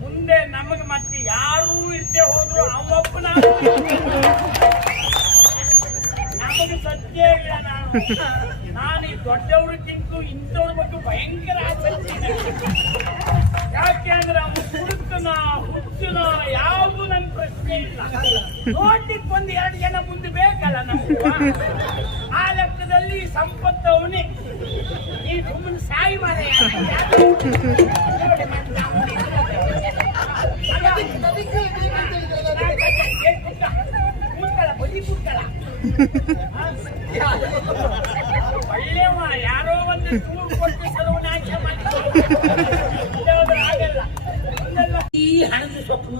ಮುಂದೆ ನಮಗೆ ಮತ್ತೆ ಯಾರೂ ಇರ್ತೆ ಹೋದ್ರು ಅವಪ್ಪ ನಮಗೆ ಸತ್ಯ ಇಲ್ಲ ನಾನು ನಾನು ಈ ತಿಂತು ಇಂಥವ್ರ ಬಗ್ಗೆ ಭಯಂಕರ ಆಸಕ್ತಿ ಯಾಕೆ ಅಂದ್ರೆ ಅವನು ಹುಡುಕನ ಹುಚ್ಚನ, ಯಾವುದು ನನ್ ಪ್ರಶ್ನೆ ಇಲ್ಲ. ನೋಡ್ಲಿಕ್ಕೆ ಒಂದು ಎರಡು ಜನ ಮುಂದೆ ಬೇಕಲ್ಲ ನಮ್ಗೆ. ಆ ಲೆಕ್ಕದಲ್ಲಿ ಸಂಪತ್ತು ಅವನೇ ಈ ಸುಮ್ಮನೆ ಸಾಯಿ ಮಾರ ಯಾರೋ ಒಂದು ಈ ಹಣದ ಸೊಪ್ಪು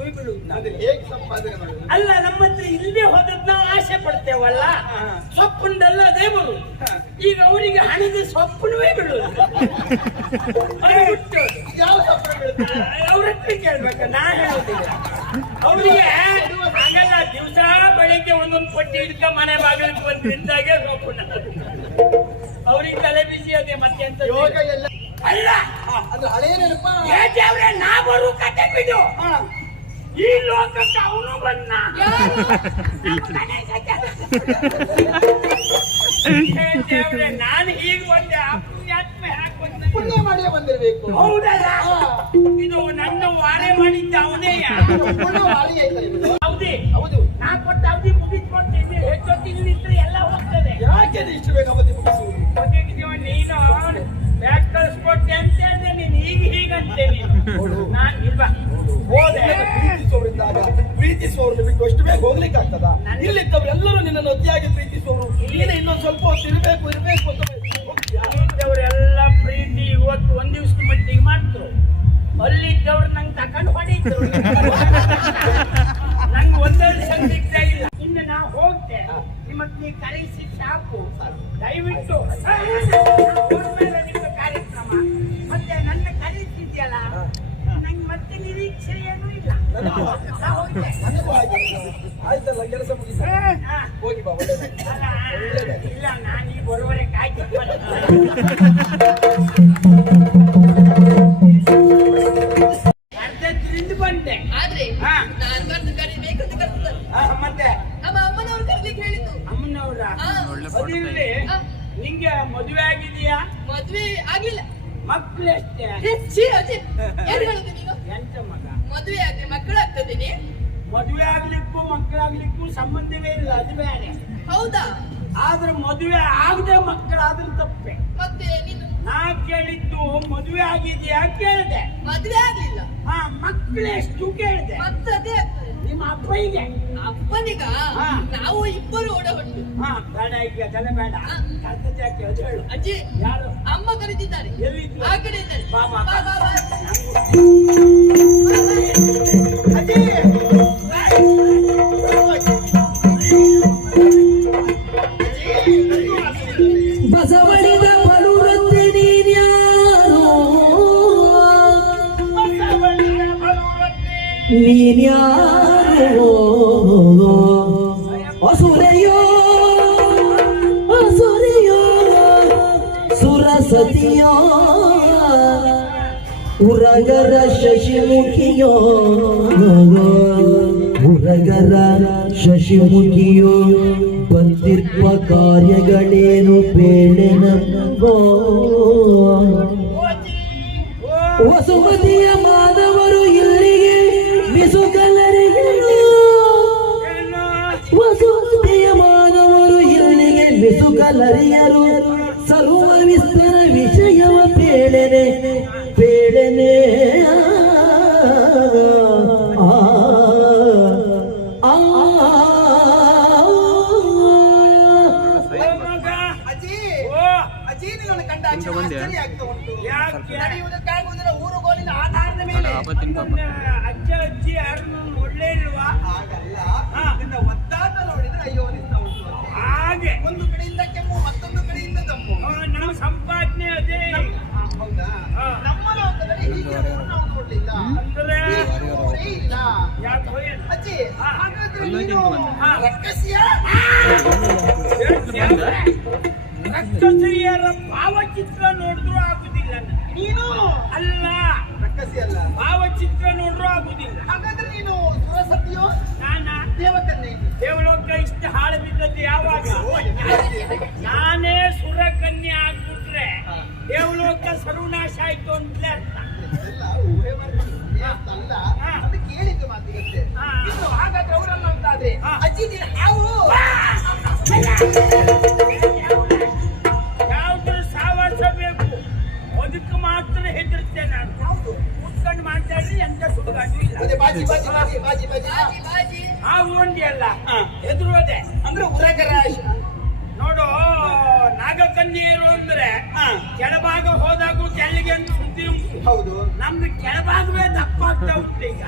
ಅಲ್ಲ ನಮ್ಮ ಹತ್ರ ಇಲ್ಲದೆ ಹೋದದ್ ನಾವು ಆಸೆ ಪಡ್ತೇವಲ್ಲ? ಸ್ವಪ್ನದಲ್ಲ ಅದೇ ಬರುದು ಈಗ ಅವರಿಗೆ ಹಣದ ಸೊಪ್ಪು ಹುಟ್ಟು. ಯಾವ ಸ್ವಪ್ನ ಬೀಳುತ್ತೆ? ಅವ್ರ ಹತ್ರ ಕೇಳ್ಬೇಕ ನಾ ಹೇಳೋದಿಲ್ಲ ಅವರಿಗೆ ಹಂಗಲ್ಲ ದಿವಸ ಬೆಳಿಗ್ಗೆ ಒಂದೊಂದು ಪಟ್ಟಿ ಇಡ್ಕ ಮನೆ ಬಾಗಿಲಿಗೆ ಬಂದು ನಿಂತಾಗೆ ಸ್ವಪ್ನ ಅವ್ರಿಗೆ ತಲೆ ಬಿಸಿ ಅದೇ ಮತ್ತೆ ಎಂತ ಯೋಗ ಎಲ್ಲ ಅಲ್ಲ! ಅದು ಹಳೆಯ ನೆನಪ? ಏ ದೇವ್ರೆ ನಾ ಬರು ಕತೆ ಬಿಡು. ಈ ಲೋಕಕ್ಕೆ ಅವನು ಬಂದ. ದೇವ್ರೆ ನಾನು ಈಗ ಬಂದೆ ಆ ಪುಣ್ಯಾತ್ಮ ಯಾಕೆ ಬಂದ ಪುಣ್ಯ ಮಾಡಿಯೇ ಬಂದಿರ್ಬೇಕು. ಹೌದಲ್ಲ. ಇದು ನನ್ನ ವಾರೆ ಮಾಡಿದ್ದ ಅವನೇ ಪುಣ್ಯ ಮಾಡಿ ಆಯ್ತಾ ನಿಮ್ದು? ಅವಧಿ? ಹೌದು. ನಾನ್ ಕೊಟ್ಟ ಅವಧಿ ಮುಗಿಸ್ಕೊಡ್ತೀನಿ ಹೆಚ್ಚೊತ್ತಿಗೆ ಇದ್ರೆ ಎಲ್ಲ ಹೋಗ್ತದೆ. ಯಾಕೆ ಇಷ್ಟು ಬೇಗ ಅವಧಿ ಮುಗಿಸುವುದು? ನೀನು? ಬ್ಯಾಗ್ ಕಳಿಸ್ಕೊಟ್ಟೆ ಅಂತ ಅಂದ್ರೆ ನೀನು. ಈಗ ಹೀಗಂತೆ ನೀನು. ನಾನು ಇಲ್ವಾ ಹೋದೆ ಬಿಟ್ಟು ಅಷ್ಟು ಬೇಗ ಹೋಗ್ಲಿಕ್ಕೆ ಆಗ್ತದ ಇಲ್ಲಿದ್ದವ್ರೆಲ್ಲರೂ ನಿನ್ನನ್ನು ಅತಿಯಾಗಿ ಪ್ರೀತಿಸುವವರು ನೀನು ಇನ್ನೊಂದು ಸ್ವಲ್ಪ ಹೊತ್ತು ಇರಬೇಕು ಇರಬೇಕು ಅಲ್ಲಿದ್ದವ್ರು ನಂಗೆ ತಕೊಂಡು ಹೊಡೀತು ನಂಗೆ ಒಂದೊಂದು ಸಂದಿಗ್ಧ ಇಲ್ಲ. ಇನ್ನು ನಾ ಹೋಗ್ತೆ ನಿಮ್ಮತ್ ನೀ ಕರೆಸಿ ಸಾಕು. ದಯವಿಟ್ಟು ಮದುವೆ ಆಗ್ಲಿಕ್ಕೂ ಮಕ್ಕಳಾಗ್ಲಿಕ್ಕೂ ಸಂಬಂಧವೇ ಇಲ್ಲ ಅದು ಬೇರೆ. ಹೌದಾ? ಆದ್ರೆ ಮದುವೆ ಆಗದೆ ಮಕ್ಕಳಾದ್ರೆ ತಪ್ಪೆ. ಮತ್ತೆ ನೀನು? ನಾ ಕೇಳಿದ್ದು ಮದುವೆ ಆಗಿದ್ಯಾ ಕೇಳಿದೆ. ಮದುವೆ ಆಗ್ಲಿಲ್ಲ? ಹಾ ಮಕ್ಕಳು ಎಷ್ಟು ಕೇಳಿದೆ. ಮತ್ತದೇ ನಿಮ್ಮ ಅಪ್ಪನಿಗೆ. ಅಪ್ಪನಿಗ. ನಾವು ಇಬ್ಬರು ಓಡ ಹೊಟ್ಟು ಹಾ ಬೇಡ ಈಗ ತಲೆ ಬೇಡ. ಕರ್ತದ ಯಾಕೆ ಅದು ಹೇಳು. ಅಜ್ಜಿ ಯಾರು? ಅಮ್ಮ ಕರೆದಿದ್ದಾರೆ ಎಲ್ಲಿದ್ದು ಆ ಕಡೆ ಇದ್ದಾರೆ ಬಾ, ಬಾ. ಬಾ, ಬಾ. ಅಜ್ಜಿ! ನೀನ್ಯಾರು ಅಸುರೆಯೋ ಅಸುರೆಯೋ ಸುರಸತಿಯೋ ಉರಗರ ಶಶಿಮುಖಿಯೋ ಉರಗರ ಶಶಿಮುಖಿಯೋ ಬಂದಿರುವ ಕಾರ್ಯಗಳೇನು ಬೇಳೆನಂಗೋ? ವಸುಮತಿಯ ಮಾನವರು ಇಲ್ಲಿಗೆ ಬಿಸುಗಲರಿಗಳು ವಸುತಿಯ ಮಾನವರು ಇಲ್ಲಿಗೆ ಬಿಸುಗಲರಿಯರು ಸರ್ವ ವಿಸ್ತರ ವಿಷಯವ ಪೇಳೆನೆ ಪೇಳೆನೆ. ಹಾಗಾದ್ರೆ ನೀನು ಹಾ. ಹೌದು ನಮ್ದು ಕೆಳಭಾಗವೇ ದಪ್ಪಾಗ್ತಾ ಉಂಟು ಈಗ.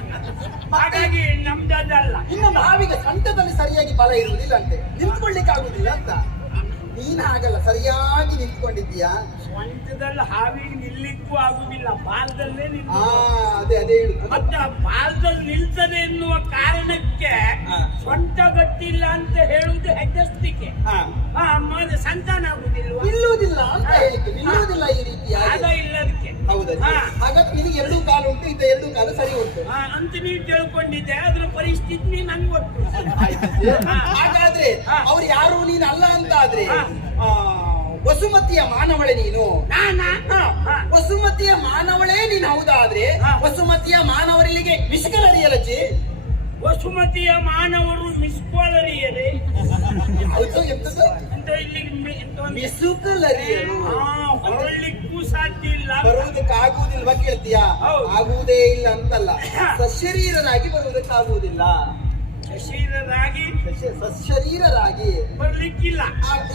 ಹಾಗಾಗಿ ನಮ್ದಲ್ಲ ಅದಲ್ಲ ನಾವೀಗ ಸಂತದಲ್ಲಿ ಸೊಂಟದಲ್ಲಿ ಸರಿಯಾಗಿ ಬಲ ಇರುವುದಿಲ್ಲ ಅಂತೆ. ನಿಂತ್ಕೊಳ್ಳಿಕ್ಕೆ ಆಗುದಿಲ್ಲ ಅಂತ. ನೀನ್ ಆಗಲ್ಲ ಸರಿಯಾಗಿ ನಿಂತ್ಕೊಂಡಿದ್ದೀಯಾ? ಸ್ವಂತದಲ್ಲಿ ಹಾವಿಗೆ ನಿಲ್ಲಿಕ್ಕೂ ಆಗುದಿಲ್ಲ ಬಾಲದಲ್ಲೇ ಆ ನಿಲ್ಲು ಅದೇ ಅದೇ ಹೇಳುದು. ಮತ್ತೆ ಆ ಬಾಲದಲ್ಲಿ ನಿಲ್ತದೆ ಎನ್ನುವ ಕಾರಣಕ್ಕೆ. ಸ್ವಂತ ಗಟ್ಟಿಲ್ಲ ಅಂತ ಹೇಳುವುದು ಹೆಜ್ಜಸ್ತಿಕೆ ಹಾ. ಸಂತಾನ ಆಗುದಿಲ್ಲ ನಿಲ್ಲುವುದಿಲ್ಲ ಅಂತ ಹೇಳಿದ್ದು. ನಿಲ್ಲುವುದಿಲ್ಲ ಈ ರೀತಿಯಾಗಿ. ಆಗ ಇಲ್ಲದಕ್ಕೆ ಹೌದಾ. ಹಾಗಾದ್ರೆ ನಿನಗೆ ಎರಡು ಕಾಲು ಉಂಟು ಇದ್ದ ಎರಡು ಕಾಲು ಸರಿ ಉಂಟು ಹಾ, ಅಂತ ನೀವು ತಿಳ್ಕೊಂಡಿದ್ದೆ ಅದ್ರ ಪರಿಸ್ಥಿತಿ ನನ್ಗೆ ಗೊತ್ತು. ಹಾಗಾದ್ರೆ ಹಾ. ಅವ್ರು ಯಾರು ನೀನು ಅಲ್ಲ ಅಂತ ಆದ್ರೆ ಹಾ. ಆ, ವಸುಮತಿಯ ಮಾನವಳೆ ನೀನು ನಾನಾ ಹಾ. ಹಾ. ವಸುಮತಿಯ ಮಾನವಳೇ ನೀನು ಹೌದಾದ್ರೆ ಹಾ. ವಸುಮತಿಯ ಮಾನವರಿಗೆ ಮಿಸ್ಕಲರಿಯಲಜ್ಜಿ ವಸುಮತಿಯ ಮಾನವರು ಮಿಸ್ ಹೌದು ಎಂತದ್ದು ಅಂತ ಇಲ್ಲಿ ಮಿ- ಎಂತ ಒಂದು- ಮಿಸುಕಲರಿಯರು ಹಾ, ಸಾಧ್ಯ ಇಲ್ಲ. ಬರುವುದಕ್ಕಾಗುವುದಿಲ್ವಾ ಕೇಳ್ತೀಯಾ? ಹೇಳ್ತೀಯಾ ಆಗುವುದೇ ಇಲ್ಲ ಅಂತಲ್ಲ. ಸಶರೀರನಾಗಿ ಸಶರೀರರಾಗಿ ಬರುವುದಕ್ಕಾಗುವುದಿಲ್ಲ. ಶರೀರರಾಗಿ ಸಶ- ಸಶರೀರರಾಗಿ ಬರ್ಲಿಕ್ಕಿಲ್ಲ.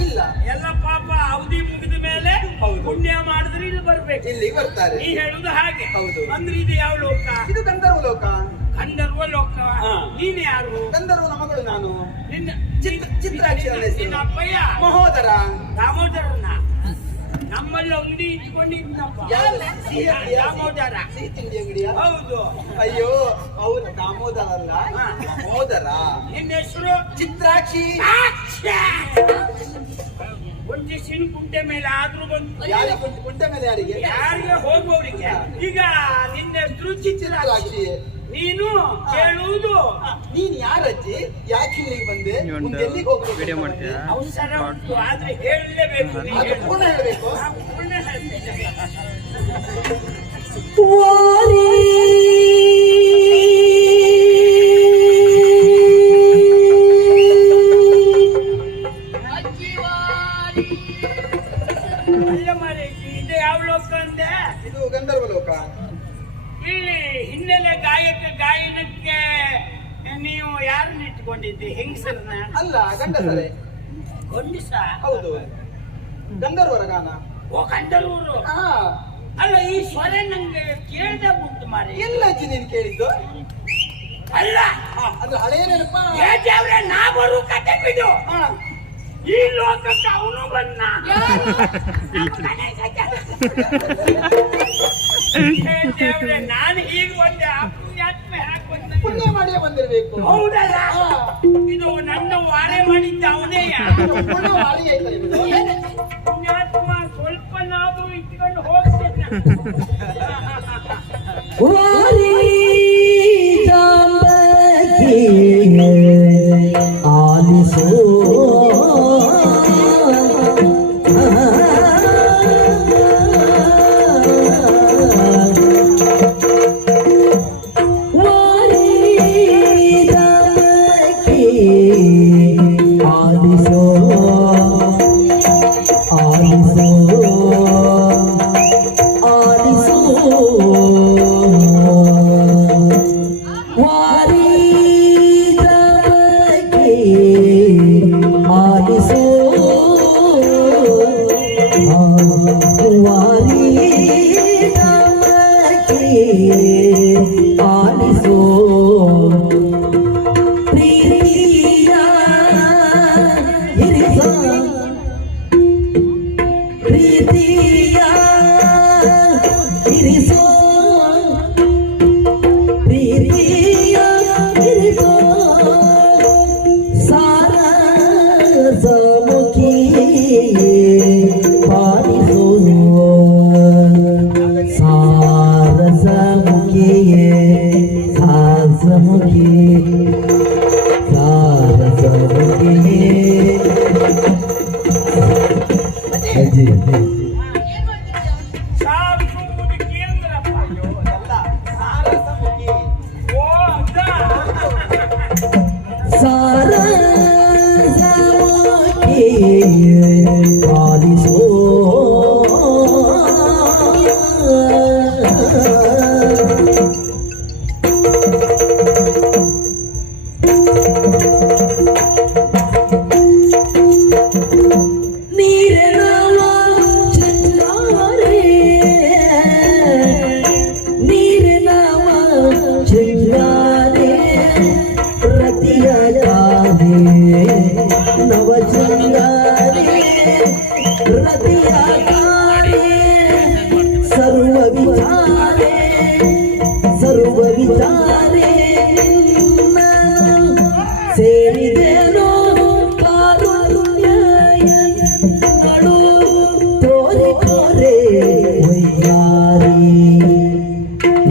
ಇಲ್ಲ. ಎಲ್ಲ ಪಾಪ ಅವಧಿ ಮುಗಿದ ಮೇಲೆ. ಪುಣ್ಯ ಮಾಡಿದ್ರೆ ಇಲ್ಲಿ ಬರ್ಬೇಕು. ಇಲ್ಲಿ ಬರ್ತಾರೆ. ಈ ಹೇಳುದು ಹಾಗೆ. ಹೌದು. ಅಂದ್ರೆ ಇದು ಯಾವ ಲೋಕ? ಇದು ಗಂಧರ್ವ ಲೋಕ. ಗಂಧರ್ವ ಲೋಕ. ನೀನ್ ಯಾರು? ಗಂಧರ್ವನ ಮಗಳು ನಾನು. ನಿನ್ನ ಚಿತ್ರ- ಚಿತ್ರಾಕ್ಷಿ ನಿನ್ನ ಅಪ್ಪಯ್ಯ. ಮಹೋದರ. ದಾಮೋದರನ. ನಮ್ಮಲ್ಲಿ ಅಂಗಡಿ ಇಟ್ಕೊಂಡಿದ್ನಪ್ಪ? ದಾಮೋದರ. ಸಿಹಿ ತಿಂಡಿ ಅಂಗಡಿಯ ಹೌದು. ಅಯ್ಯೋ ಅವ್ರು ದಾಮೋದರ ಅಲ್ಲ. ಮಹೋದರ. ನಿನ್ನ ಹೆಸರು? ಚಿತ್ರಾಕ್ಷಿ. ಒಂದು ಸಿನ್ ಕುಂಟೆ ಮೇಲೆ ಆದ್ರೂ ಬಂತು. ಯಾರಿಗೆ ಕುಂಟ- ಮೇಲೆ ಯಾರಿಗೆ? ಯಾರಿಗೆ ಹೋಗುವವರಿಗೆ? ಈಗ ನಿನ್ನ ಹೆಸರು ಚಿತ್ರಾಕ್ಷಿ. ನೀನು ಕೇಳುವುದು ನೀನ್ ಯಾರಜ್ಜಿ ಯಾಕೆ ಇಲ್ಲಿಗೆ ಬಂದೆ ಮುಂದೆ ಎಲ್ಲಿಗೆ ಹೋಗ್ಬೇಕು ವಿಡಿಯೋ ಮಾಡ್ತೀಯಾ? ಬಂದೆ? ಅವಸರ ಉಂಟು ಆದ್ರೆ ಹೇಳಲೇಬೇಕು ಅದು. ಪೂರ್ಣ ಹೇಳ್ಬೇಕು ಹಾ, ಪೂರ್ಣ ಹೇಳ್ತೇನೆ. ಗಂಧರ್ವರ ಗಾನ ಓ ಗಂಧರ್ವರು ಹಾ ಅಲ್ಲ ಈ ಸ್ವರ ನಂಗೆ ಕೇಳ್ದೆ ಉಂಟು ಮಾರಿ ಎಲ್ಲ ಅಜ್ಜಿ ನೀನು ಕೇಳಿದ್ದು? ಅಲ್ಲ ಹಾ, ಅದು ಹಳೆಯ ನೆನಪ? ಏ ದೇವ್ರೆ ನಾ ಬರು ಕತೆ ಬಿಡು. ಹಾ. ಈ ಲೋಕಕ್ಕೆ ಅವನು ಬಂದ. ಏ ದೇವ್ರೆ ನಾನು ಈಗ ಒಂದೆ ಆ ಪುಣ್ಯಾತ್ಮೆ ಯಾಕೆ ಬಂದ? ಪುಣ್ಯ ಮಾಡಿಯೇ ಬಂದಿರ್ಬೇಕು. ಹೌದಲ್ಲ. ಇದು ನನ್ನ ವಾರೆ ಮಾಡಿದ್ದ ಅವನೇ ಪುಣ್ಯ ಮಾಡಿ ಆಯ್ತಾ ಇದು. Glória!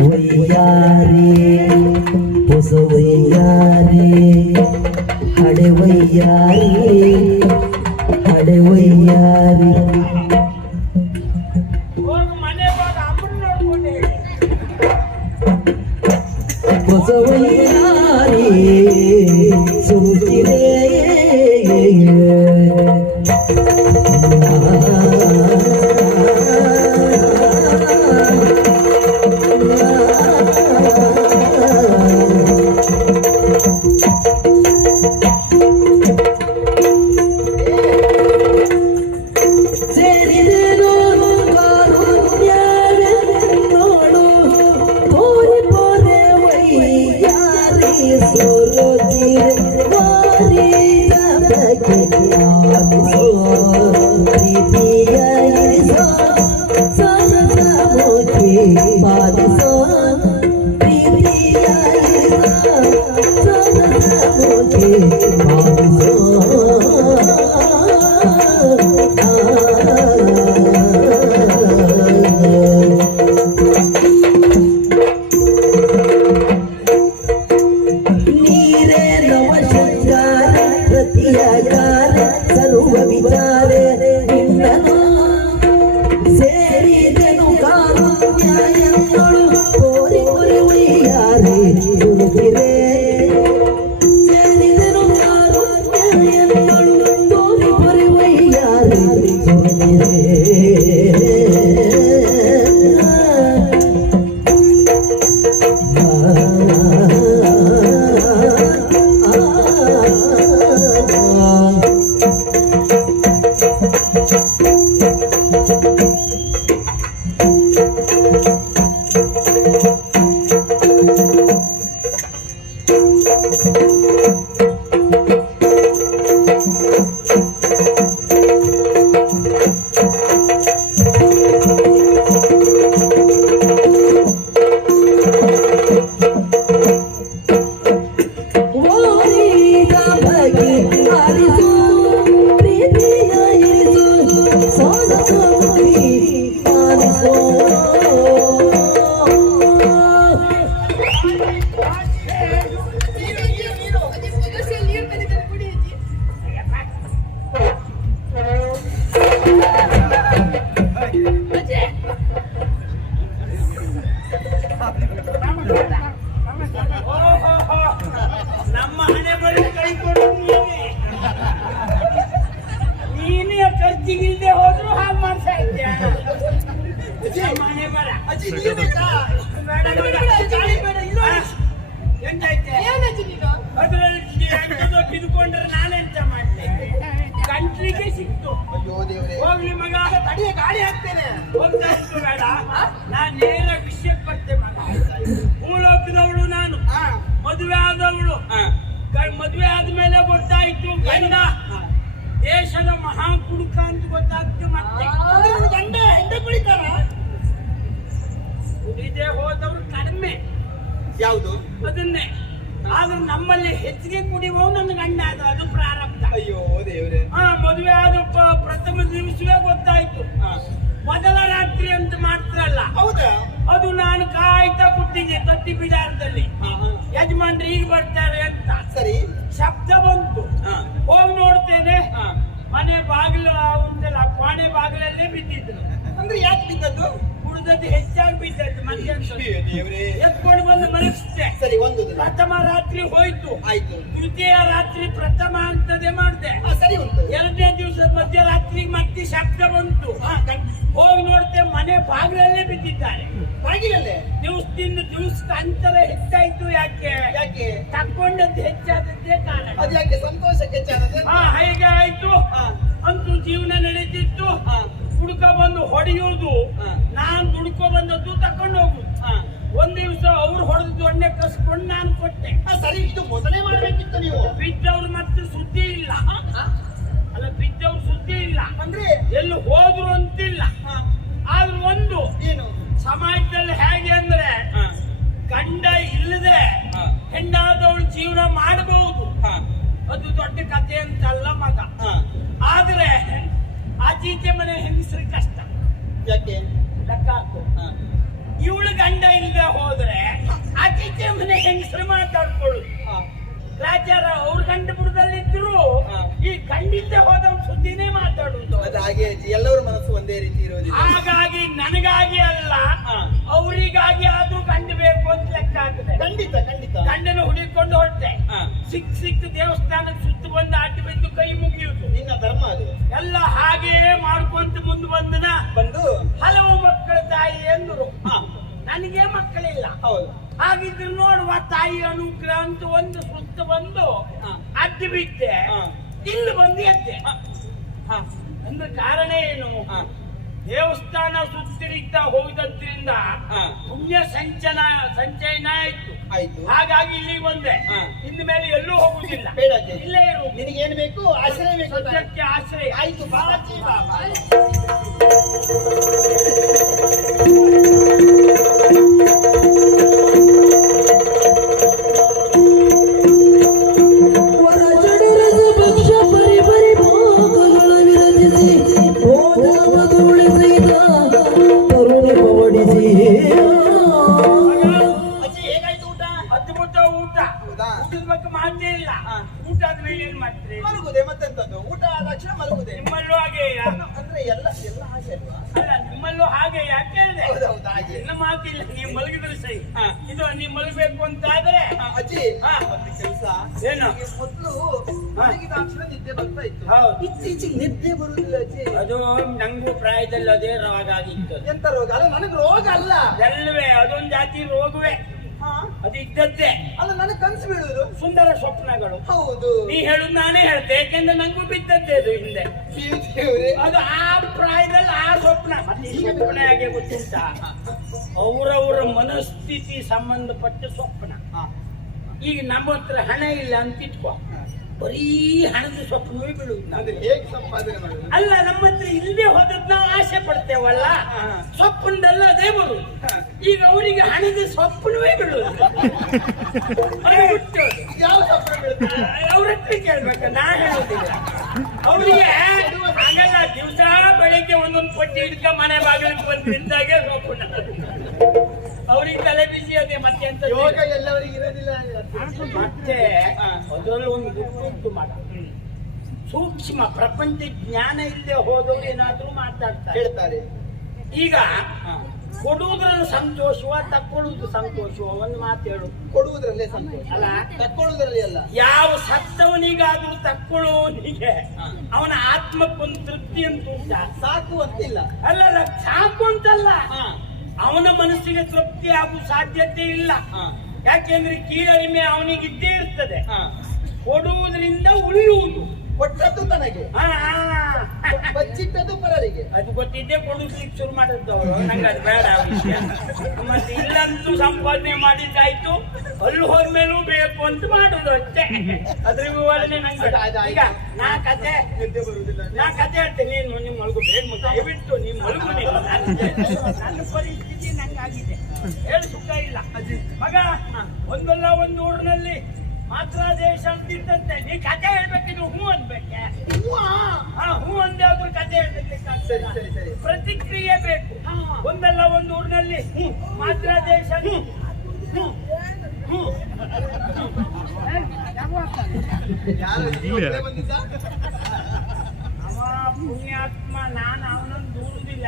ஒய்யாரே பொசுவையாரே அடைவையாரே அடைவையாரே. பொசுவையாரே ಬಿದ್ಕೊಂಡ್ರೆ ನಾನೆಂತ ಮಾಡ್ಲಿ ಕಂಟ್ರಿಗೆ ಸಿಕ್ತು ಹೋಗ್ಲಿ ಮಗ ತಡಿಯ ಗಾಳಿ ಹಾಕ್ತೇನೆ ಹೋಗ್ತಾ ಬೇಡ ನಾನ್ ನೇರ ವಿಷಯಕ್ಕೆ ಬರ್ತೇನೆ ಮಗ ಹೂಳೋಕಿದವಳು ನಾನು ಮದುವೆ ಆದವಳು ಮದುವೆ ಆದ್ಮೇಲೆ ಗೊತ್ತಾಯ್ತು ಗಂಡ. ದೇಶದ ಮಹಾ ಕುಡುಕ ಅಂತ ಗೊತ್ತಾಗ್ತು ಮತ್ತೆ ಅಂದ್ರೆ ನಿನ್ ಗಂಡ ಹೆಂಡ ಕುಡಿತಾರ ಕುಡಿದೇ ಹೋದವ್ರು ಕಡಿಮೆ ಯಾವುದು? ಅದನ್ನೇ. ಆದ್ರೆ ನಮ್ಮಲ್ಲಿ ಹೆಚ್ಚಿಗೆ ಕುಡಿಯುವ ನನ್ನ ಗಂಡ ಅದು ಅದು ಪ್ರಾರಂಭ ಅಯ್ಯೋ ದೇವ್ರೆ. ಹಾ ಮದುವೆ ಆದ ಪ್ರಥಮ ನಿಮಿಷವೇ ಗೊತ್ತಾಯ್ತು. ಮೊದಲ ರಾತ್ರಿ ಅಂತ ಮಾಡ್ತಾರಲ್ಲ ಹೌದಾ? ಅದು ನಾನು ಕಾಯ್ತಾ ಕೊಟ್ಟಿದ್ದೆ ತೊಟ್ಟಿ ಬಿಡಾರದಲ್ಲಿ. ಯಜಮಾನ್ರು ಈಗ ಬರ್ತಾರೆ ಅಂತ. ಸರಿ. ಶಬ್ದ ಬಂತು. ಹೋಗಿ ನೋಡ್ತೇನೆ. ಮನೆ ಬಾಗಿಲು ಉಂಟಲ್ಲ ಕೋಣೆ ಬಾಗಿಲಲ್ಲೇ ಬಿದ್ದಿದ್ರು ಅಂದ್ರೆ ಯಾಕೆ ಬಿದ್ದದ್ದು? ಕುಡ್ದದ್ದು ಹೆಚ್ಚಾಗಿ ಬಿದ್ದದ್ದು ಮಧ್ಯಾಹ್ನ ಎತ್ಕೊಂಡು ಬಂದು ಮಲಗಿಸ್ದೆ ಸರಿ ಒಂದು. ಪ್ರಥಮ ರಾತ್ರಿ ಹೋಯ್ತು. ಆಯ್ತು. ತೃತೀಯ ರಾತ್ರಿ ಪ್ರಥಮ ಅಂತದೇ ಮಾಡಿದೆ. ಆ ಸರಿ ಉಂಟು. ಎರಡನೇ ದಿವಸ ಮಧ್ಯರಾತ್ರಿ ಮತ್ತೆ ಶಬ್ದ ಬಂತು. ಹೋಗಿ ನೋಡ್ತೆ ಮನೆ ಬಾಗಿಲಲ್ಲೇ ಬಿದ್ದಿದ್ದಾರೆ. ಬಾಗಿಲಲ್ಲೇ? ದಿವಸದಿಂದ ದಿವಸಕ್ಕೆ ಅಂತರ ಹೆಚ್ಚಾಯ್ತು ಯಾಕೆ? ಯಾಕೆ? ತಕ್ಕೊಂಡದ್ದು ಹೆಚ್ಚಾದದ್ದೇ ಕಾರಣ. ಅದು ಯಾಕೆ ಸಂತೋಷಕ್ಕೆ ಚಾನದೆ ಹಾ ಹೇಗೆ ಆಯ್ತು. ಹಾ. ಅಂತೂ ಜೀವನ ನಡೀತಿತ್ತು ಹಾ. ಹುಡುಕ ಬಂದು ಹೊಡೆಯುವುದು ನಾನು ದುಡ್ಕೊ ಬಂದದ್ದು ತಕೊಂಡು ಹೋಗುದು. ಒಂದ್ ದಿವಸ ಅವ್ರು ಹೊಡೆದು ದೊಣ್ಣೆ ಕಸ್ಕೊಂಡು ನಾನು ಕೊಟ್ಟೆ. ಸರಿ ಇದು ಮೊದಲೇ ಮಾಡಬೇಕಿತ್ತು ನೀವು. ಬಿದ್ದವ್ರು ಮತ್ತೆ ಸುದ್ದಿ ಇಲ್ಲ. ಅಲ್ಲ ಬಿದ್ದವ್ರು ಸುದ್ದಿ ಇಲ್ಲ. ಅಂದ್ರೆ? ಎಲ್ಲಿ ಹೋದ್ರು ಅಂತಿಲ್ಲ. ಆದ್ರೆ ಒಂದು ಏನು? ಸಮಾಜದಲ್ಲಿ ಹೇಗೆ ಅಂದ್ರೆ ಗಂಡ ಇಲ್ಲದೆ. ಹೆಣ್ಣಾದವಳು ಜೀವನ ಮಾಡಬಹುದು ಅದು ದೊಡ್ಡ ಕಥೆ ಅಂತಲ್ಲ ಮಗ. ಆದ್ರೆ ಆಚೀಚೆ ಮನೆ ಯಾಕೆ ಲೆಕ್ಕ ಹಾಕು ಹಾ. ಇವಳು ಗಂಡ ಇಲ್ಲದೆ ಹೋದ್ರೆ ಆಚೀಚೆ ಮನೆ ಹೆಂಗಸರು ಮಾತಾಡ್ಕೊಳ್ಳು ರಾಜ್ಯಾರ ರಾಜಾರ ಅವ್ರ ಗಂಡ ಬುಡದಲ್ಲಿದ್ರು. ಈ ಗಂಡಿದ್ದೆ ಹೋದವ್ ಸುದ್ದಿನೇ ಮಾತಾಡುದು ಅದು ಹಾಗೆ ಎಲ್ಲರ ಮನಸ್ಸು ಒಂದೇ ರೀತಿ ಇರೋದು ಹಾಗಾಗಿ ನನಗಾಗಿ ಅಲ್ಲ. ಅವರಿಗಾಗಿ ಆಗ್ತದೆ. ಖಂಡಿತ ಖಂಡಿತ. ಗಂಡನ ಹುಡುಕೊಂಡು ಹೊರಟೆ. ಸಿಕ್ ಸಿಕ್ ದೇವಸ್ಥಾನದ ಸುತ್ತ ಬಂದು ಅಡ್ಡ ಬಿದ್ದು ಕೈ ಮುಗಿಯುದು ನಿನ್ನ ಧರ್ಮ ಅದು. ಎಲ್ಲ ಹಾಗೆಯೇ ಮಾಡ್ಕೊಂತ ಮುಂದೆ ಬಂದನ ಬಂದು? ಹಲವು ಮಕ್ಕಳ ತಾಯಿ ಎಂದರು. ನನಗೆ ಮಕ್ಕಳಿಲ್ಲ. ಹೌದು. ಹಾಗಿದ್ರು ನೋಡುವ ತಾಯಿ ಅನುಗ್ರಹ ಅಂತ ಒಂದು ಸುತ್ತ ಬಂದು ಅಡ್ಡಿ ಬಿದ್ದೆ. ಹಾ. ಇಲ್ಲಿ ಬಂದು ಎದ್ದೆ. ಅಂದ್ರೆ ಕಾರಣ ಏನು. ದೇವಸ್ಥಾನ ಸುತ್ತಿರಿತ ಹೋಗಿದ್ರಿಂದ ಹಾ. ಪುಣ್ಯ ಸಂಚನ ಸಂಚಯನ ಆಯ್ತು ಆಯ್ತು ಹಾಗಾಗಿ ಇಲ್ಲಿಗೆ ಬಂದೆ. ಇನ್ನು ಮೇಲೆ ಎಲ್ಲೂ ಹೋಗುದಿಲ್ಲ ಬೇಡ. ಇಲ್ಲೇ ಇರು ನಿನಗೇನು ಬೇಕು ಆಶ್ರಯ ಬೇಕು? ಸದ್ಯಕ್ಕೆ ಆಶ್ರಯ ಆಯ್ತು ಬಾಜಿ ಅಜ್ಜಿ, ಇದು ನೀವು ಮಲಬೇಕು ಅಂತ ಆದ್ರೆ ಅಜ್ಜಿ. ಒಂದು ಕೆಲಸ. ಏನು? ಮೊದಲು ನಿದ್ದೆ ಬರ್ತಾ ಇತ್ತು. ಇತ್ತೀಚೆಗೆ ನಿದ್ದೆ ಬರುವುದಿಲ್ಲ ಅಜ್ಜಿ. ಅದು ನಂಗೂ ಪ್ರಾಯದಲ್ಲಿ ಅದೇ ರೋಗ ಆಗಿತ್ತು. ಎಂತ ರೋಗ? ಅಲ್ಲ ನನಗೆ ರೋಗ ಅಲ್ಲ. ಎಲ್ಲವೇ ಅದೊಂದು ಜಾತಿ ರೋಗವೇ. ಹಾ. ಅದು ಇದ್ದದ್ದೇ. ಅಲ್ಲ ನನಗೆ ಕನಸು ಬೀಳುದು. ಸುಂದರ ಸ್ವಪ್ನಗಳು. ಹೌದು. ನೀ ಹೇಳುದು ನಾನೇ ಹೇಳ್ತೆ ಯಾಕೆಂದ್ರೆ ನಂಗೂ ಬಿದ್ದದ್ದೇ ಅದು ಹಿಂದೆ. ಅದು ಆ ಪ್ರಾಯದಲ್ಲಿ ಆ ಸ್ವಪ್ನ. ಮತ್ತೆ ಈ ಸ್ವಪ್ನ ಹೇಗೆ ಗೊತ್ತುಂಟ? ಅವರವರ ಮನಸ್ಥಿತಿ ಸಂಬಂಧಪಟ್ಟ ಸ್ವಪ್ನ. ಈಗ ನಮ್ಮ ಹತ್ರ ಹಣ ಇಲ್ಲ ಅಂತ ಇಟ್ಕೋ ಬರೀ ಹಣದ ಸ್ವಪ್ನವೇ ನಾವು. ಹೇಗೆ ಸಂಪಾದನೆ ಮಾಡುದು? ಅಲ್ಲ ನಮ್ಮ ಹತ್ರ ಇಲ್ಲದೆ ನಾವು ಆಸೆ ಪಡ್ತೇವಲ್ಲ? ಹಾ. ದೇವರು ಅದೇ ಬರುದು. ಈಗ ಅವರಿಗೆ ಹಣದ ಸ್ವಪ್ನವೇ ಬೀಳುದು ಯಾವ ಸ್ವಪ್ನ ಬೀಳುತ್ತೆ ಹತ್ರ ಕೇಳ್ಬೇಕು ನಾ ಹೇಳೋದಿಲ್ಲ. ಅವರಿಗೆ ಹಾಗೆಲ್ಲ ದಿವಸ ಬೆಳಿಗ್ಗೆ ಒಂದೊಂದು ಪಟ್ಟಿ ಹಿಡ್ಕ ಮನೆ ಬಾಗಿಲಿಗೆ ಬಂದು ನಿಂತಾಗೆ ಸ್ವಪ್ನ ಅವ್ರಿಗೆ ತಲೆ ಮತ್ತೆ ಅಂತ ಯೋಗ ಎಲ್ಲವರಿಗೆ ಇರೋದಿಲ್ಲ ಮತ್ತೆ. ಅದರಲ್ಲಿ ಒಂದು ಗುರುತು ಮಾಡ ಸೂಕ್ಷ್ಮ ಪ್ರಪಂಚ ಜ್ಞಾನ ಇಲ್ಲದೆ ಹೋದವರು ಏನಾದ್ರೂ ಮಾತಾಡ್ತಾರೆ. ಹೇಳ್ತಾರೆ. ಈಗ. ಕೊಡುವುದ್ರಲ್ಲಿ ಸಂತೋಷವ ತಕ್ಕೊಳ್ಳುವುದು ಸಂತೋಷವ ಒಂದು ಮಾತು ಹೇಳು. ಕೊಡುವುದರಲ್ಲೇ ಸಂತೋಷ. ಅಲ್ಲ? ತಕ್ಕೊಳ್ಳುವುದರಲ್ಲಿ ಅಲ್ಲ. ಯಾವ ಸತ್ತವನಿಗಾದ್ರೂ ತಕ್ಕೊಳ್ಳುವವನಿಗೆ. ಅವನ ಆತ್ಮಕ್ಕೊಂದು ತೃಪ್ತಿ ಅಂತ ಉಂಟ? ಸಾಕು ಅಂತಿಲ್ಲ. ಅಲ್ಲ ಸಾಕು ಅಂತಲ್ಲ. ಅವನ ಮನಸ್ಸಿಗೆ ತೃಪ್ತಿ ಆಗುವ ಸಾಧ್ಯತೆ ಇಲ್ಲ. ಯಾಕೆಂದ್ರೆ ಕೀಳರಿಮೆ ಅವನಿಗಿದ್ದೇ ಇರ್ತದೆ. ಕೊಡುವುದರಿಂದ ಉಳಿಯುವುದು ಕೊಟ್ಟದ್ದು ತನಗೆ. ಬಚ್ಚಿಟ್ಟದ್ದು ಪರರಿಗೆ ಅದು ಗೊತ್ತಿದ್ದೆ ಕೊಡಿಸ್ಲಿಕ್ಕೆ ಶುರು ಮಾಡಿದ್ದವರು ನಂಗೆ ಅದು ಬೇಡ ಆ ವಿಷಯ. ಮತ್ತೆ ಇಲ್ಲಂತೂ ಸಂಪಾದನೆ ಮಾಡಿದ್ದಾಯ್ತು. ಅಲ್ಲಿ ಹೋದ್ಮೇಲೂ ಬೇಕು ಅಂತ ಮಾಡುದು ಅಷ್ಟೇ. ಅದ್ರ ವಿವರಣೆ ನಂಗೆ ಈಗ ನಾ ಕತೆ ನಾ ಕತೆ ಹೇಳ್ತೇನೆ. ನೀನು ನೀವು ಮಲಗು. ಬೇಡ. ದಯವಿಟ್ಟು ನೀವು ಮಲಗು ನೀವು ನನ್ನ ಪರಿಸ್ಥಿತಿ ನಂಗಾಗಿದೆ. ಹೇಳು ಸುಖ ಇಲ್ಲ. ಮಗ ಒಂದಲ್ಲ ಒಂದು ಊರಿನಲ್ಲಿ ಮಾತ್ರ ದೇಶ ಅಂತಿದ್ದಂತೆ ನೀ ಕತೆ ಹೇಳ್ಬೇಕಿದ್ರು ಹೂ ಅನ್ಬೇಕೆ? ಹಾ ಹೂ ಅಂದೆ ಅದ್ರ ಕತೆ ಹೇಳ್ಬೇಕು ಸರಿ ಸರಿ ಸರಿ. ಪ್ರತಿಕ್ರಿಯೆ ಬೇಕು. ಒಂದಲ್ಲ ಒಂದು ಊರಿನಲ್ಲಿ ಮಾತ್ರ ದೇಶ ಪುಣ್ಯಾತ್ಮ ನಾನು ಅವನನ್ನು ದೂರದಿಲ್ಲ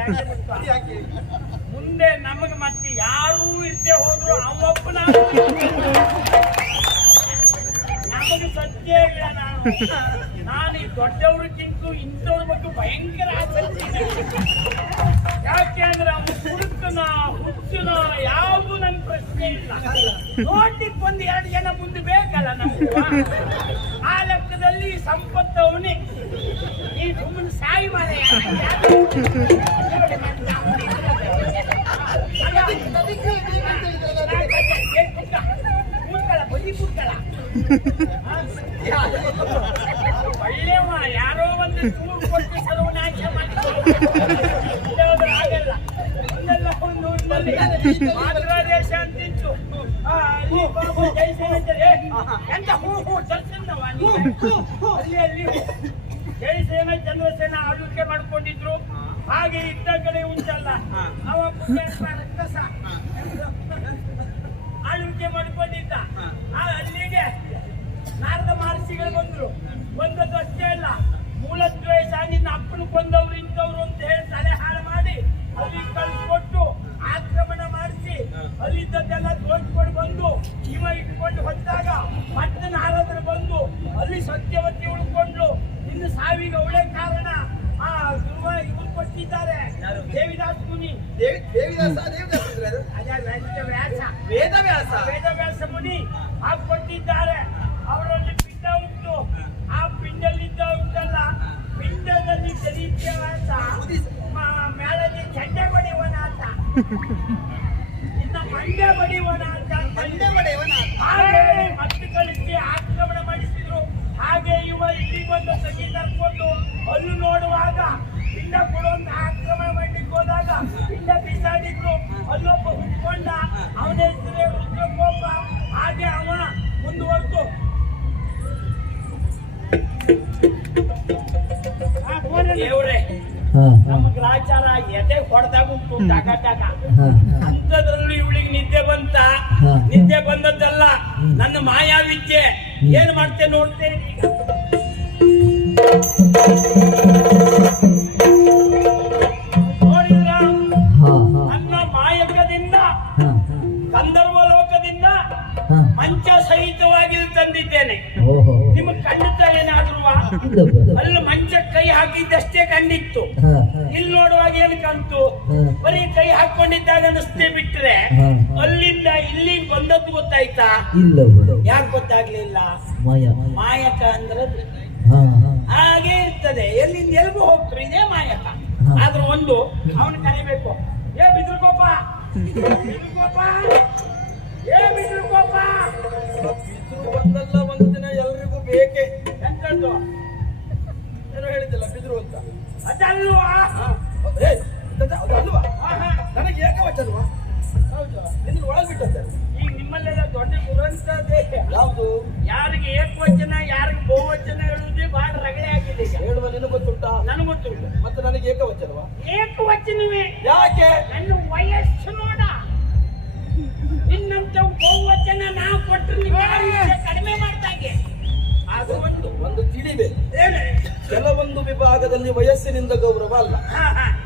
ಮುಂದೆ ನಮಗೆ ಮತ್ತೆ ಯಾರೂ ಇರ್ತೇ ಹೋದ್ರು ಅವೊಬ್ಬನ ನಮಗೆ ಸತ್ಯ ಇಲ್ಲ ನಾನು. ನಾನು ಈ ದೊಡ್ಡವ್ರಿಗಿಂತ ಇಂಥವ್ರ ಬಗ್ಗೆ ಭಯಂಕರ ಆಸಕ್ತಿ. ಯಾಕೆ ಅಂದ್ರೆ ಅವನು ಹುಡುಕನ, ಹುಚ್ಚನ ಯಾವುದು ನನ್ನ ಪ್ರಶ್ನೆ ಇಲ್ಲ. ನೋಡ್ಲಿಕ್ಕೆ ಬಂದು ಎರಡು ಜನ ಮುಂದೆ ಬೇಕಲ್ಲ ನಮ್ಗೆ? ಆ ಲೆಕ್ಕದಲ್ಲಿ ಸಂಪತ್ತು ಅವನೇ. ಈ ಸುಮ್ಮನೆ ಸಾಯಿ ಮಾಲೆ ಯಾರೋ ಒಂದು ದೇಶ ಅಂತಿತ್ತು. ಎಂತ ಹೂ ಹೂ ಅಲ್ಲಿ ಅಲ್ಲಿ ಜಯಸೇನ ಚಂದ್ರಸೇನ ಮಾಡ್ಕೊಂಡಿದ್ರು. ಹಾಗೆ ಇದ್ದ ಕಡೆ ಉಂಟಲ್ಲ. ಅವ ರಕ್ತಸ. ಆಳ್ವಿಕೆ ಮಾಡ್ಕೊಂಡಿದ್ದ. ಅಲ್ಲಿಗೆ ನಾರದ ಮಹರ್ಷಿಗಳು ಬಂದರು. ಬಂದದ್ದು ಅಷ್ಟೇ ಅಲ್ಲ, ಮೂಲದ್ವೇಷ ನಿನ್ನ ಅಪ್ಪನ ಕೊಂದವ್ರು ಇಂಥವ್ರು ಅಂತ ಹೇಳಿ ತಲೆ ಹಾಳು ಮಾಡಿ ಅಲ್ಲಿ ಕಳಿಸ್ಕೊಟ್ಟು ಆಕ್ರಮಣ ಮಾಡಿಸಿ ಅಲ್ಲಿದ್ದದ್ದೆಲ್ಲ ದೋಚ್ಕೊಂಡು ಬಂದು ಹಿಮ ಇಟ್ಕೊಂಡು ಹೊತ್ತಾಗ ಮತ್ತೆ ನಾರದ್ರ ಬಂದು ಅಲ್ಲಿ ಸತ್ಯವತಿ ಉಳ್ಕೊಂಡು ನಿನ್ನ ಸಾವಿಗೆ ಅವಳೇ ಕಾರಣ ಆ ಗುರುವ ಕೊಟ್ಟಿದ್ದಾರೆ. ದೇವಿದಾಸ್ ಮುನಿ. ದೇವಿ ದೇವಿದಾಸ ದೇವಿದಾಸ ಅದೇ? ವೇದ ವ್ಯಾಸ ವೇದವ್ಯಾಸ ವೇದವ್ಯಾಸ ಮುನಿ ಹಾಕೊಟ್ಟಿದ್ದಾರೆ ಅವರಲ್ಲಿ ಪಿಂಡ ಉಂಟು. ಆ ಪಿಂಡಲ್ಲಿದ್ದ ಉಂಟಲ್ಲ ಪಿಂಡದಲ್ಲಿ ಶರೀರವಾಸ ಮೇಳಲ್ಲಿ ಚಂಡೆ ಬಡಿವನ ಅಂತ ಇನ್ನ ಮಂಡ್ಯ ಬಡಿವನ ಅಂತ ಮಂಡ್ಯ ಬಡೆಯವನ ಹಾಗೆ ಮತ್ತೆ ಕಳಿಸಿ ಆಕ್ರಮಣ ಮಾಡಿಸಿದ್ರು. ಹಾಗೆ ಇವ ಇಲ್ಲಿ ಬಂದು ಸಗಿ ಕರ್ಕೊಂಡು ಅಲ್ಲೂ ನೋಡುವಾಗ ಪಿಂಡ ಕೊಡೋಂತ ಆಕ್ರಮಣ ಮಾಡ್ಲಿಕ್ಕೆ ಹೋದಾಗ ಪಿಂಡ ಬಿಸಾಡಿದ್ರು ಅಲ್ಲೊಬ್ಬ ಹುಟ್ಕೊಂಡ ಅವನ ಹೆಸರೇ ರುದ್ರಕೋಪ ಹಾಗೆ ಅವನ ಮುಂದುವರೆದು ದೇವ್ರೆ ನಮ್ಮ ಗ್ರಾಚಾರ ಎದೆ ಹೊಡೆದಾಗ ಉಂಟು ಅಂಥದ್ರಲ್ಲೂ ಇವಳಿಗೆ ನಿದ್ದೆ ಬಂತ? ನಿದ್ದೆ ಬಂದದ್ದಲ್ಲ? ನನ್ನ ಮಾಯಾವಿದ್ಯೆ. ಏನ್ ಮಾಡ್ತೆ ನೋಡ್ತೇನೆ ಹಾಕೊಂಡಿದ್ದಾಗ ಅನಿಸ್ತೇ ಬಿಟ್ರೆ ಅಲ್ಲಿಂದ ಇಲ್ಲಿ ಬಂದದ್ದು ಗೊತ್ತಾಯ್ತಾ? ಇಲ್ಲ ಯಾಕೆ ಗೊತ್ತಾಗ್ಲಿಲ್ಲ ಮಾಯ. ಮಾಯಕ ಅಂದ್ರೆ ಹಾಗೆ ಇರ್ತದೆ. ಎಲ್ಲಿಂದ ಎಲ್ಗೂ ಹೋಗ್ತಾರೆ ಇದೇ ಮಾಯಕ. ಆದ್ರೆ ಒಂದು ಅವನು ಕರಿಬೇಕು. ಏ ಬಿದ್ರುಕೋಪ ಬಿದ್ರುಕೋಪ ಏ ಬಿದ್ರುಕೋಪ ಬಿದ್ರು ಒಂದಲ್ಲ ಒಂದು ದಿನ ಎಲ್ರಿಗೂ ಬೇಕೆ. ಎಂತದ್ದು? ಏನೋ ಹೇಳಿದ್ದಿಲ್ಲ ಬಿದ್ರು ಅಂತ. ಅದಲ್ವಾ? ಅದು- ಅಲ್ವಾ ನನಗೆ ಏಕವಚನವಾ ಹೌದು ನಿನ್ನ ಒಳಗೆ ಬಿಟ್ಟಂತೆ ಈಗ ನಿಮ್ಮಲ್ಲೆಲ್ಲ ದೊಡ್ಡ ದುರಂತದೇ ಯಾವುದು ಯಾರಿಗೆ ಏಕವಚನ ಯಾರಿಗೆ ಬಹುವಚನ ಹೇಳುವುದೇ ಬಹಳ ರಗಳೆ ಆಗಿದೆ ಹೇಳುವ ನಿನಗೆ ಗೊತ್ತುಂಟಾ? ನನಗೆ ಗೊತ್ತುಂಟು. ಮತ್ತೆ ನನಗೆ ಏಕವಚನವಾ ಏಕವಚನವೇ ಯಾಕೆ? ನನ್ನ ವಯಸ್ಸು ನೋಡ. ನಿನ್ನಂತ ಬಹುವಚನ ನಾ ಕೊಟ್ಟರು ಕಡಿಮೆ ಮಾಡ್ತಾಗೆ ಅದು ಒಂದು ಒಂದು ತಿಳಿಬೇಕು. ಕೆಲವೊಂದು ವಿಭಾಗದಲ್ಲಿ ವಯಸ್ಸಿನಿಂದ ಗೌರವ ಅಲ್ಲ.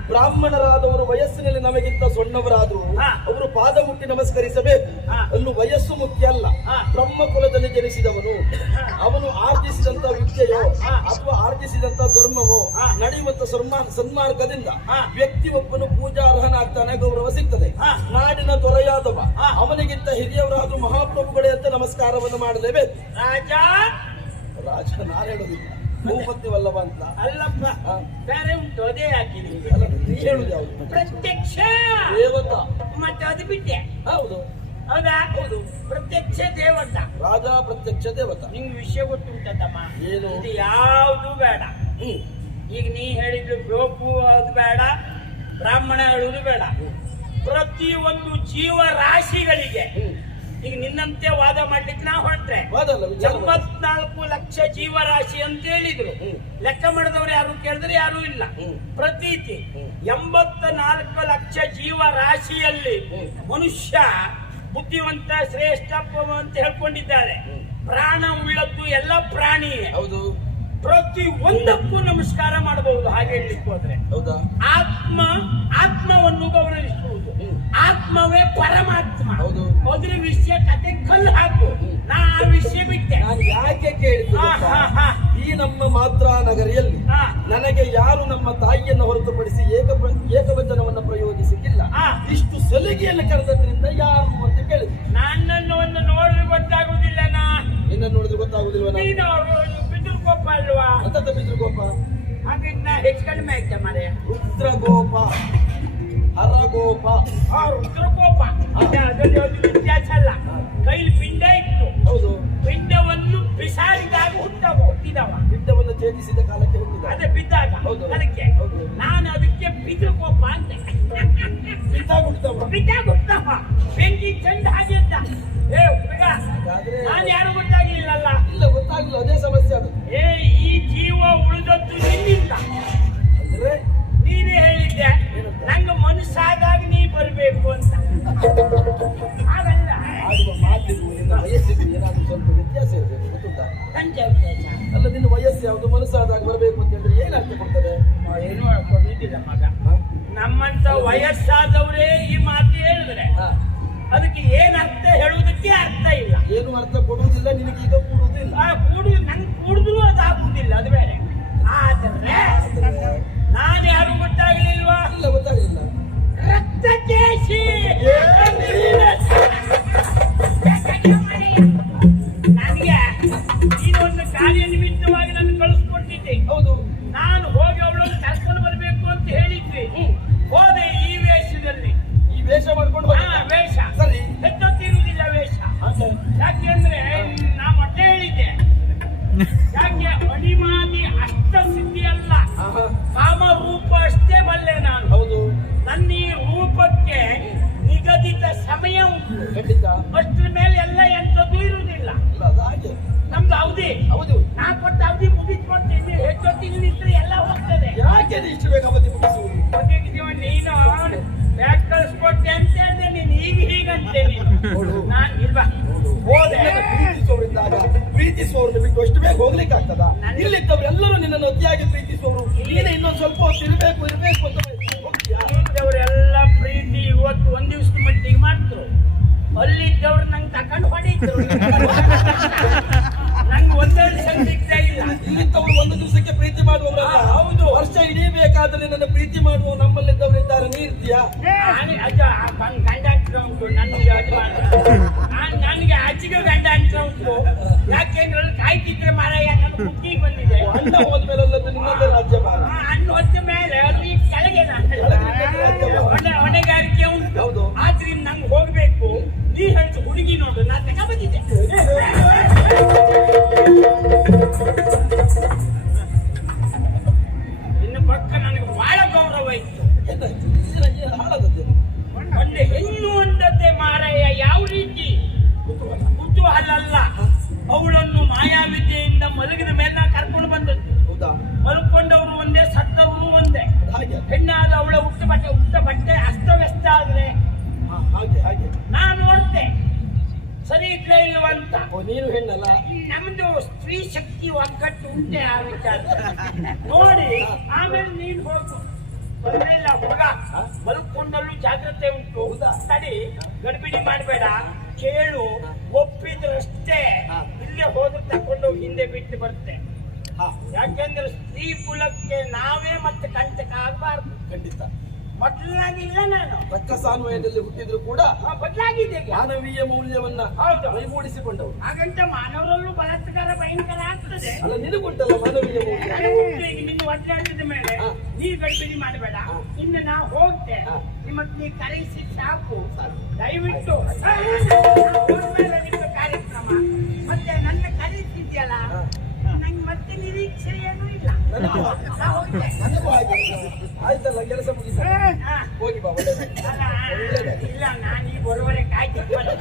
ಬ್ರಾಹ್ಮಣರಾದವರು ವಯಸ್ಸಿನಲ್ಲಿ ನಮಗಿಂತ ಸೊಣ್ಣವರಾದ್ರು ಅವರು ಪಾದ ಮುಟ್ಟಿ ನಮಸ್ಕರಿಸಬೇಕು. ಅಲ್ಲೂ ವಯಸ್ಸು ಮುಖ್ಯ ಅಲ್ಲ. ಬ್ರಹ್ಮ ಕುಲದಲ್ಲಿ ಜನಿಸಿದವನು ಅವನು ಆರ್ಜಿಸಿದಂತ ವಿದ್ಯೆಯೋ. ಅಥವಾ ಆರ್ಜಿಸಿದಂತ ಧರ್ಮವೋ. ನಡೆಯುವಂತ ಸನ್ಮಾ ಸನ್ಮಾರ್ಗದಿಂದ. ವ್ಯಕ್ತಿ ಒಬ್ಬನು ಪೂಜಾರ್ಹನಾಗ್ತಾನೆ ಗೌರವ ಸಿಗ್ತದೆ. ನಾಡಿನ ದೊರೆಯಾದವ. ಅವನಿಗಿಂತ ಹಿರಿಯವರಾದ್ರೂ ಮಹಾಪ್ರಭುಗಳೇ ಅಂತ ನಮಸ್ಕಾರವನ್ನು ಮಾಡಲೇಬೇಕು ರಾಜ ನಾನು ಹೇಳುದಿಲ್ಲ. ಭೂಪತಿ ವಲ್ಲಭ ಅಂತ. ಅಲ್ಲಪ್ಪ. ಬೇರೆ ಉಂಟು ಅದೇ ಹಾಕಿ ಅಲ್ಲ ನೀ ಹೇಳುದು ಯಾವುದು? ಪ್ರತ್ಯಕ್ಷ! ದೇವತಾ. ಮತ್ತೆ ಅದು ಬಿಟ್ಟೆ. ಹೌದು. ಹೌದಾ? ಹೌದು. ಪ್ರತ್ಯಕ್ಷ ದೇವತ. ರಾಜ ಪ್ರತ್ಯಕ್ಷ ದೇವತ. ನಿಂಗೆ ವಿಷಯ ಗೊತ್ತುಂಟಮ್ಮ ಏನು? ಇದು ಯಾವುದು ಬೇಡ. ಹ್ಮ್. ಈಗ ನೀ ಹೇಳಿದ್ರು ಗೋಪು ಅದು ಬೇಡ ಬ್ರಾಹ್ಮಣ ಹೇಳುವುದು ಬೇಡ. ಪ್ರತಿ ಒಂದು ಜೀವ ರಾಶಿಗಳಿಗೆ ಈಗ ನಿನ್ನಂತೆ ವಾದ ಮಾಡ್ಲಿಕ್ಕೆ ನಾವು ಹೊರಟ್ರೆ. ಎಂಬತ್ನಾಲ್ಕು ಲಕ್ಷ ಜೀವರಾಶಿ ಅಂತ ಹೇಳಿದ್ರು ಲೆಕ್ಕ ಮಾಡಿದವ್ರು ಯಾರು ಕೇಳಿದ್ರೆ ಯಾರು ಇಲ್ಲ. ಪ್ರತೀತಿ. ಎಂಬತ್ತ ನಾಲ್ಕು ಲಕ್ಷ ಜೀವ ರಾಶಿಯಲ್ಲಿ ಮನುಷ್ಯ ಬುದ್ಧಿವಂತ ಶ್ರೇಷ್ಠ ಅಂತ ಹೇಳ್ಕೊಂಡಿದ್ದಾರೆ. ಪ್ರಾಣ ಉಳ್ಳದ್ದು ಎಲ್ಲ ಪ್ರಾಣಿಯೇ. ಹೌದು. ಪ್ರತಿ ಒಂದಕ್ಕೂ ನಮಸ್ಕಾರ ಮಾಡಬಹುದು ಹಾಗೆ ಹೇಳಲಿಕ್ಕೆ ಹೋದ್ರೆ. ಹೌದಾ? ಆತ್ಮ ಆತ್ಮವನ್ನು ಗೌರವಿಸಬಹುದು ಆತ್ಮವೇ ಪರಮಾತ್ಮ. ವಿಷಯ ಕತೆ ಕಲ್ಲು ಹಾಕು. ನಾ ಆ ವಿಷಯ ಬಿಟ್ಟೆ. ನಾನು ಯಾಕೆ ಕೇಳಿದ್ದು ಗೊತ್ತಾ? ಈ ನಮ್ಮ ಮಾತ್ರ ನಗರಿಯಲ್ಲಿ. ನನಗೆ ಯಾರು ನಮ್ಮ ತಾಯಿಯನ್ನು ಹೊರತುಪಡಿಸಿ ಏಕ ಏಕವಚನವನ್ನು ಪ್ರಯೋಗಿಸಿಕ್ಕಿಲ್ಲ. ಹಾ. ಇಷ್ಟು ಸಲಿಗೆಯನ್ನು ಕರೆದದ್ರಿಂದ ಯಾರು ಅಂತ ಕೇಳಿದ್ರು. ನನ್ನನ್ನು ಒಂದು ನೋಡಿದ್ರೆ ಗೊತ್ತಾಗುದಿಲ್ಲ ನಾ. ನಿನ್ನ ನೋಡಿದ್ರೆ ಗೊತ್ತಾಗುದಿಲ್ವ ನಾನು? ಅಲ್ವಾ ಅಂತ ತಪ್ಪಿದ್ರು ಗೋಪ ಹಾಗೆ ನಾ ಹೆಚ್ಚು ಕಡಿಮೆ ಆಯ್ತಾ ಮರೆಯ ರುದ್ರಗೋಪ. ಹರಗೋಪ. ಆ ರುದ್ರಕೋಪ ಅದೇ ಅದರಲ್ಲಿ ಒಂದು ವ್ಯತ್ಯಾಸ ಅಲ್ಲ ಕೈಲಿ ಪಿಂಡ ಇತ್ತು. ಹೌದು. ಪಿಂಡವನ್ನು ಬಿಸಾಡಿದಾಗ ಹುಟ್ಟವ ಹುಟ್ಟಿದವ. ಪಿಂಡವನ್ನು ಛೇದಿಸಿದ ಕಾಲಕ್ಕೆ ಹುಟ್ಟಿದ. ಅದೇ ಬಿದ್ದಾಗ ಹೌದು. ಅದಕ್ಕೆ. ನಾನು ಅದಕ್ಕೆ ಬಿದಿರುಕೋಪ ಅಂತ ಬಿದ್ದಾಗ ಹುಟ್ಟಿದವ ಬಿದ್ದಾಗ ಹುಟ್ಟವ ಬೆಂಕಿ ಚಂದ ಹಾಗೆ ಅಂತ ಏ ಹುಡುಗ ಹಾಗಾದ್ರೆ ನಾನು ಯಾರು ಗೊತ್ತಾಗ್ಲಿಲ್ಲಲ್ಲ ಇಲ್ಲ ಗೊತ್ತಾಗಿಲ್ಲ. ಅದೇ ಸಮಸ್ಯೆ ಅದು. ಏ ಈ ಜೀವ ಉಳಿದದ್ದು ನಿನ್ನಿಂದ. ಅಂದ್ರೆ? ನೀನೇ ಹೇಳಿದ್ದೆ. ನಿನ್ನ ಅಲ್ಲ ನಿನ್ನ ವಯಸ್ಸು ಯಾವುದು ಮನಸ್ಸಾದಾಗ ಬರಬೇಕು ಅಂತ ಹೇಳಿದ್ರೆ ಏನ್ ಅರ್ಥ ಕೊಡ್ತದೆ? ಏನು ಮಾಡ್ಕೊಂಡಿದ್ದಿಲ್ಲ ಮಗ? ನಮ್ಮಂತ ವಯಸ್ಸಾದವರೇ ಈ ಮಾತು ಹೇಳಿದ್ರೆ. ಅದಕ್ಕೆ ಏನ್ ಅರ್ಥ ಹೇಳುವುದಕ್ಕೆ ಅರ್ಥ ಇಲ್ಲ. ಏನು ಅರ್ಥ ಕೊಡುವುದಿಲ್ಲ ನಿನಗೆ ಈಗ ಕೂಡುವುದಿಲ್ಲ. ಕೂಡು ನಂಗೆ ಕೂಡಿದ್ರು ಅದು ಆಗುದಿಲ್ಲ ಅದು ಬೇರೆ. ಆದ್ರೆ ನಾನು ಯಾರು ಪ್ರೀತಿಸುವವ್ರನ್ನ ಬಿಟ್ಟು ಅಷ್ಟು ಬೇಗ ಹೋಗ್ಲಿಕ್ಕೆ ಆಗ್ತದ ಇಲ್ಲಿದ್ದವರೆಲ್ಲರೂ ನಿನ್ನನ್ನು ಅತಿಯಾಗಿ ಪ್ರೀತಿಸುವವರು. ನೀನೇ ಇನ್ನೊಂದು ಸ್ವಲ್ಪ ಹೊತ್ತು ಉಂಟು ಯಾಕೆಂದ್ರೆ ಕಾಯ್ತಿದ್ರೆ ಮಾರಾಯ ನನ್ನ ಬುದ್ಧಿಗೆ ಬಂದಿದೆ ಅಣ್ಣ ಹೋದ್ಮೇಲೆಲ್ಲದ್ದು ನಿನ್ನದೇ ರಾಜ್ಯ ಭಾರ ಅಣ್ಣ ಹಣ್ಣು ಹೊತ್ತ ಮೇಲೆ ಅಲ್ಲಿ ಕೆಳಗೆ ಹೊಣೆಗಾರಿಕೆ ಉಂಟು ಹೌದು. ಆದ್ರಿಂದ ನಂಗೆ ಹೋಗ್ಬೇಕು ನೀ ಹೇಳ್ತು ಹುಡುಗಿ ನೋಡು ನಾ ತಕ ಶಕ್ತಿ ಒಗ್ಗಟ್ಟು ಉಂಟೆ ಆ ವಿಚಾರ ನೋಡಿ ಆಮೇಲೆ ನೀನ್ ಹೋಗು. ತೊಂದ್ರೆ ಇಲ್ಲ ಹುಡುಗ ಮಲ್ಕೊಂಡಲ್ಲೂ ಜಾಗ್ರತೆ ಉಂಟು. ಸರಿ ತಡಿ ಗಡಿಬಿಡಿ ಮಾಡಬೇಡ. ಕೇಳು ಒಪ್ಪಿದ್ರಷ್ಟೇ ಇಲ್ಲೇ ಹೋದ್ರೆ ತಕೊಂಡು ಹಿಂದೆ ಬಿಟ್ಟು ಬರುತ್ತೆ. ಯಾಕೆಂದ್ರೆ ಸ್ತ್ರೀ ಕುಲಕ್ಕೆ ನಾವೇ ಮತ್ತೆ ಕಂಟಕ ಆಗ್ಬಾರ್ದು. ಖಂಡಿತ. ಬದಲಾಗಿಲ್ಲ ನಾನು ತಕ್ಕ ಸಾನ್ವಯದಲ್ಲಿ ಹುಟ್ಟಿದ್ರು ಕೂಡ ಆ, ಬದಲಾಗಿದೆ ಈಗ. ಮಾನವೀಯ ಮೌಲ್ಯವನ್ನ ಹೌದು. ಮೈಗೂಡಿಸಿಕೊಂಡವರು ಹಾಗಂತ ಮಾನವರಲ್ಲೂ ಬಲಾತ್ಕಾರ ಭಯಂಕರ ಆಗ್ತದೆ ಅಲ್ಲ ನಿನಗುಂಟಲ್ಲ ಮಾನವೀಯ ಮೌಲ್ಯ ಈಗ ನಿನ್ನ ಒದ್ದಾಡಿದ ಮೇಲೆ ಹಾ. ನೀ ಗಡ್ಬಿಡಿ ಮಾಡಬೇಡ ಹಾ. ಇನ್ನು ನಾ ಹೋಗ್ತೆ ಹಾ. ನಿಮ್ಮತ್ ನೀ ಕರೆಸಿ ಸಾಕು. ದಯವಿಟ್ಟು ಹೋದ್ಮೇಲೆ ನಿಮ್ಮ ಕಾರ್ಯಕ್ರಮ ಮತ್ತೆ ನನ್ನ ಕರೀತಿದ್ಯಲ್ಲ ಹಾ. ನಂಗೆ ಮತ್ತೆ ನಿರೀಕ್ಷೆ ಏನೂ ಇಲ್ಲ ನನಗೂ ನಾ ಹೋಗ್ತೆ ನನಗೂ ಹಾಗೆ ಆಯ್ತಲ್ಲ ಕೆಲಸ ಮುಗಿಸ ಹೋಗಿ ಬಾ ಇಲ್ಲ ನಾನು ಈ ಬರುವರೆ ಕಾಯ್ತಿರ್ತೀನಿ